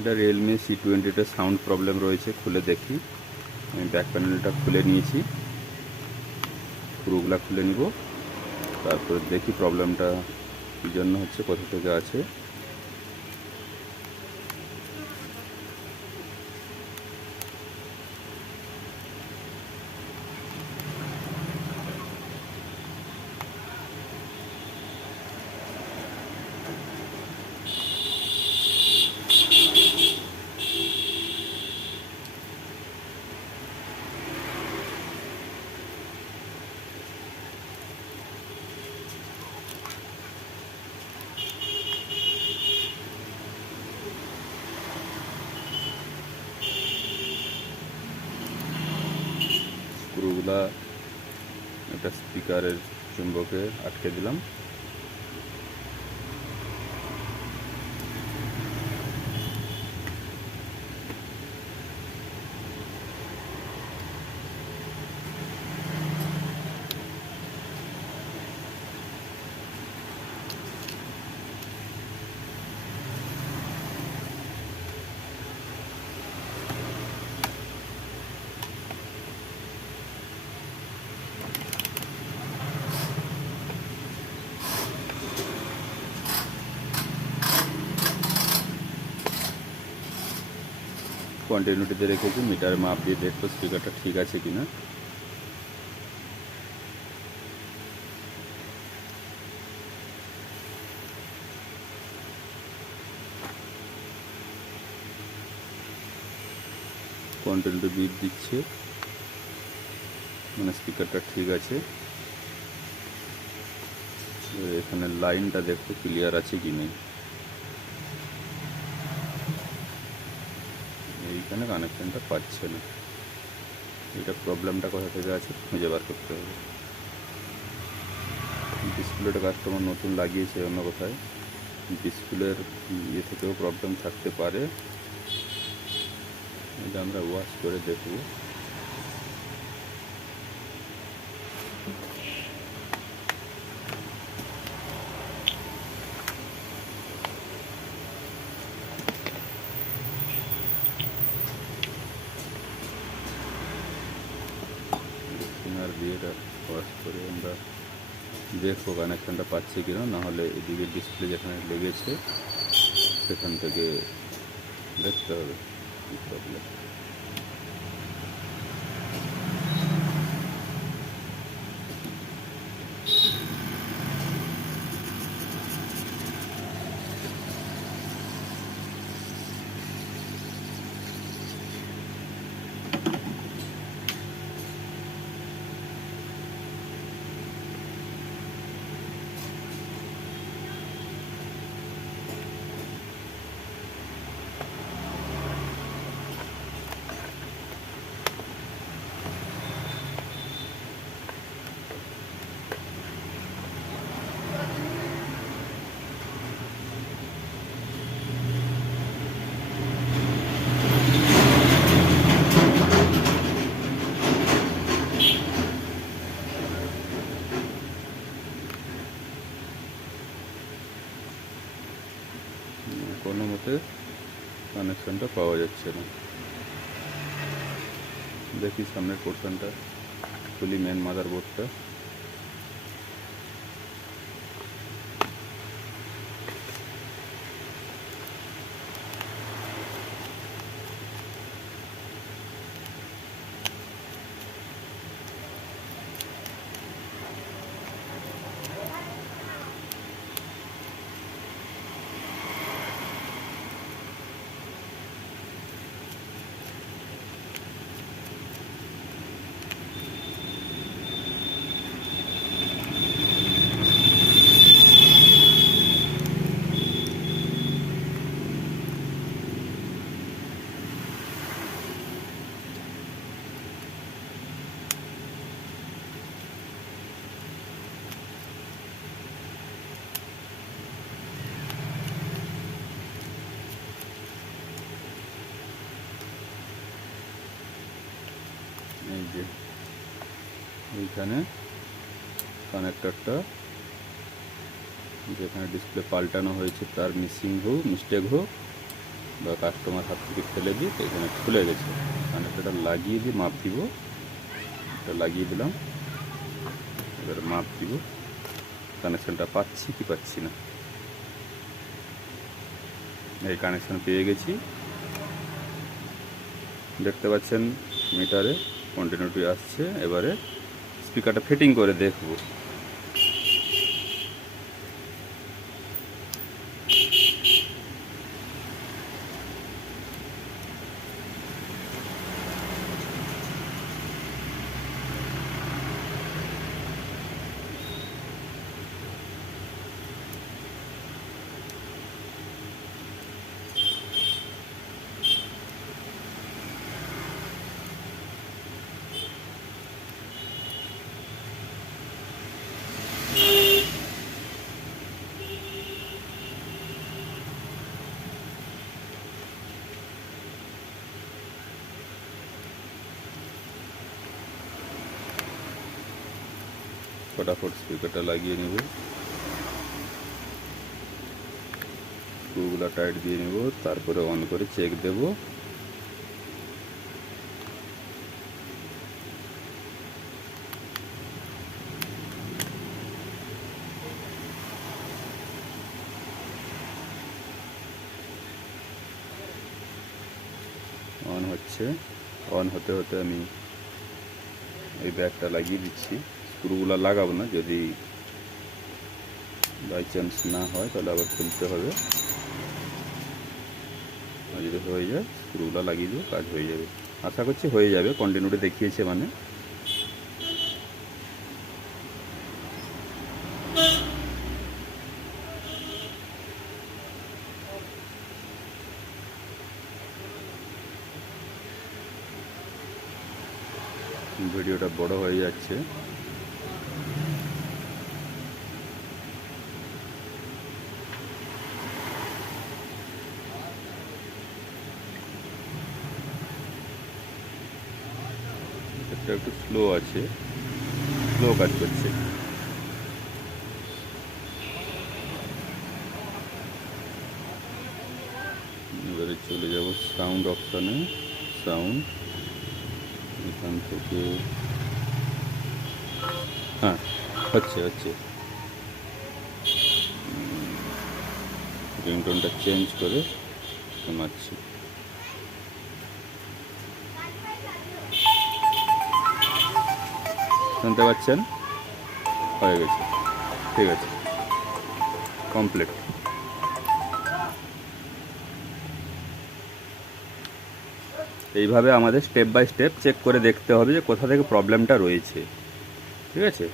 এটা Realme C20 sound problem রয়েছে। খুলে দেখি। আমি ব্যাক প্যানেলটা খুলে নিয়েছি, স্ক্রুগুলো খুলে নিব, তারপরে দেখি প্রবলেমটা কী জন্য হচ্ছে, কোথা থেকে আছে। স্ক্রুগুলা একটা স্পিকারের চুম্বকে আটকে দিলাম। কন্টিনিউটিতে রেখেছি, মিটার মাপ দিয়ে দেখবো স্পিকারটা ঠিক আছে কিনা। কন্টিনিউটি বিট দিচ্ছে, মানে স্পিকারটা ঠিক আছে। এখানে লাইনটা দেখো ক্লিয়ার আছে কি নেই। এইখানে কানেকশানটা পাচ্ছে না, এটা প্রবলেমটা কোথা থেকে আছে খুঁজে বার করতে হবে। ডিসপ্লেটা কাস্টমার নতুন লাগিয়েছে অন্য কোথায়, ডিসপ্লের ইয়ে থেকেও প্রবলেম থাকতে পারে। এটা আমরা ওয়াশ করে দেখব। স্পিনার দিয়ে এটা ওয়াশ করে আমরা দেখবো কানেকশানটা পাচ্ছে কিনা, নাহলে এদিকে ডিসপ্লে যেখানে লেগেছে সেখান থেকে দেখতে হবে কী প্রবলেম। কোনো মতে কানেকশানটা পাওয়া যাচ্ছে না। দেখি সামনের পোর্শনটা খুলি, মেন মাদারবোর্ডটা। এই যে এইখানে কানেক্টরটা যেখানে ডিসপ্লে পাল্টানো হয়েছে তার মিস্টেক হোক, বা কাস্টমার হাত থেকে ফেলে দিই, তো এখানে খুলে গেছে। কানেক্টরটা লাগিয়ে দিয়ে মাপ দিব, এটা লাগিয়ে দিলাম, এবার মাপ দিব কানেকশানটা পাচ্ছি কি পাচ্ছি না। এই কানেকশান পেয়ে গেছি, দেখতে পাচ্ছেন মিটারে কন্টিনিউটি আসছে। এবারে স্পিকারটা ফিটিং করে দেখব। ফটাফট স্পিকারটা লাগিয়ে নেব, স্ক্রুগুলো টাইট দিয়ে নেব, তারপরে অন করে চেক দেব। অন হচ্ছে, অন হতে হতে আমি এই ব্যাগটা লাগিয়ে দিচ্ছি। স্ক্রুগুলো লাগাবো না, যদি বাই চান্স না হয় তাহলে আবার খুলতে হবে। আর যদি হয়ে যায় স্ক্রুগুলো লাগিয়ে দেবো, কাজ হয়ে যাবে। আশা করছি হয়ে যাবে, কন্টিনিউটি দেখিয়েছে মানে। ভিডিওটা বড় হয়ে যাচ্ছে। এটা একটু স্লো আছে, স্লো কাজ করছে। এবারে চলে যাব সাউন্ড অপশানে। সাউন্ড এখান থেকে, হ্যাঁ হচ্ছে হচ্ছে। রিংটোনটা চেঞ্জ করে শোনাচ্ছি। শুনতে পাচ্ছেন? হয়ে গেছে, ঠিক আছে, কমপ্লিট। এইভাবে আমাদের স্টেপ বাই স্টেপ চেক করে দেখতে হবে যে কোথা থেকে প্রবলেমটা রয়েছে। ঠিক আছে।